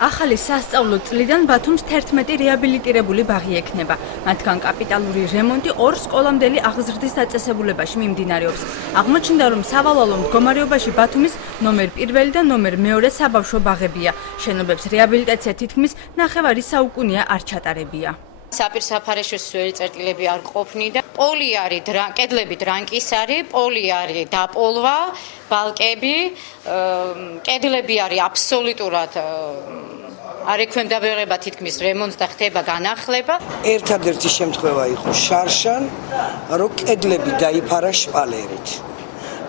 ახალი სასწავლო წლიდან ბათუმს 11 რეაბილიტირებული ბაღი ექნება. მათგან კაპიტალური რემონტი 2 სკოლამდელი აღზრდის დაწესებულებაში მიმდინარეობს. აღმოჩნდა, რომ სავალალო მდგომარეობაში ბათუმის ნომერ 1 და ნომერ 2 საბავშვო ბაღებია. შენობებს რეაბილიტაცია თითქმის ნახევარი საუკუნეა არ ჩატარებია. საპირსაფარეშოს ძველი წერტილები არ ყოფნი და პოლი არის კედლები დრანკის არის, პოლი არის დაპოლვა, ბალკები, კედლები არის აბსოლუტურად არ ექვემდებარება თითქმის რემონტს და ხდება განახლება. ერთადერთი შემთხვევა იყო შარშან, რომ კედლები დაიფარა შპალერით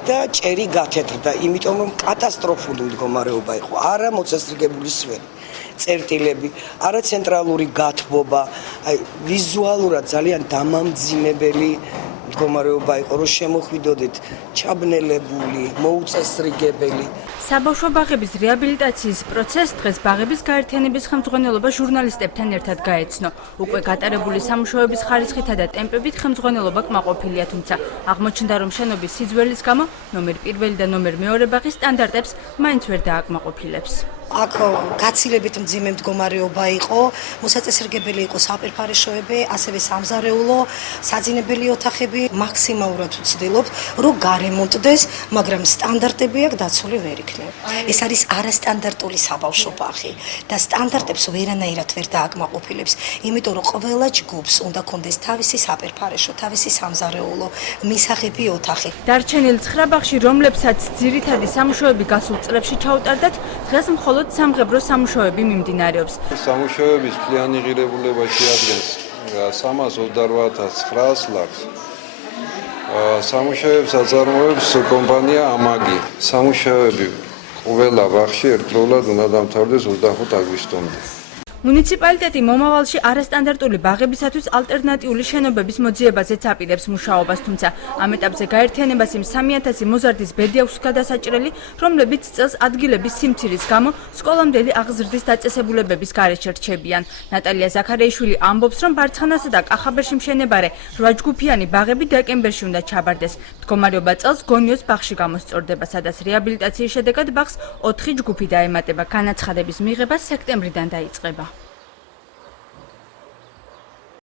და ჭერი გათეთრდა, იმიტომ რომ კატასტროფული მდგომარეობა იყო, არა მოწესრიგებული სველი. წერტილები, არა ცენტრალური გათბობა, აი ვიზუალურად ძალიან დამამძიმებელი მდგომარეობა იყო, რომ შემოხვიდოდეთ ჩაბნელებული, მოუწესრიგებელი. საბავშვო ბაღების რეაბილიტაციის პროცესს დღეს ბაღების გაერთიანების ხელმძღვანელობა ჟურნალისტებთან ერთად გაეცნო. უკვე გატარებული სამუშაოების ხარისხითა და ტემპებით ხელმძღვანელობა კმაყოფილია, თუმცა აღმოჩნდა, რომ შენობის სიძველის გამო ნომერ 1 და ნომერ 2 ბაღის სტანდარტებს მაინც ვერ დააკმაყოფილებს. აქ გაცილებით მძიმე მდგომარეობა იყო, მოსაწესრიგებელი იყო საპირფარეშოები, ასევე სამზარეულო, საძინებელი ოთახები, მაქსიმალურად ვცდილობ, რომ გარემონტდეს, მაგრამ სტანდარტები აქ დაცული ვერ იქნება. ეს არის არასტანდარტული საბავშვო ბაღი და სტანდარტებს ვერანაირად ვერ დააკმაყოფილებს, იმიტომ რომ ყველა ჯგუფს უნდა კონდეს თავისი საპირფარეშო, თავისი სამზარეულო, მისაღები ოთახი. დარჩენილ 9 ბაღში, რომლებსაც ძირითადი სამუშაოები გასულ წლებში ჩაუტარდათ, დღეს მხოლოდ სამღებრო სამუშაოები მიმდინარეობს. სამუშაოების მთლიანი ღირებულება შეადგენს 328,900 ლარს. სამუშაოებს აწარმოებს კომპანია ამაგი. სამუშაოები ყველა ბაღში ერთდროულად უნდა დამთავრდეს 25 აგვისტომდე. მუნიციპალიტეტი მომავალში არასტანდარტული ბაღებისათვის ალტერნატიული შენობების მოძიებაზეც აპირებს მუშაობას, თუმცა ამ ეტაპზე გაერთიანებას იმ 3,000 მოზარდის ბედი აქვს გადასაჭრელი, რომლებიც წელს ადგილების სიმცირის გამო სკოლამდელი აღზრდის დაწესებულებების გარეშე რჩებიან. ნატალია ზაქარეიშვილი ამბობს, რომ ბარცხანასა და კახაბერში მშენებარე 8 ჯგუფიანი ბაღები დეკემბერში უნდა ჩაბარდეს. მდგომარეობა წელს გონიოს ბაღში გამოსწორდება, სადაც რეაბილიტაციის შედეგად ბაღს 4 ჯგუფი დაემატება. განაცხადების მიღება სექტემბრიდან დაიწყება.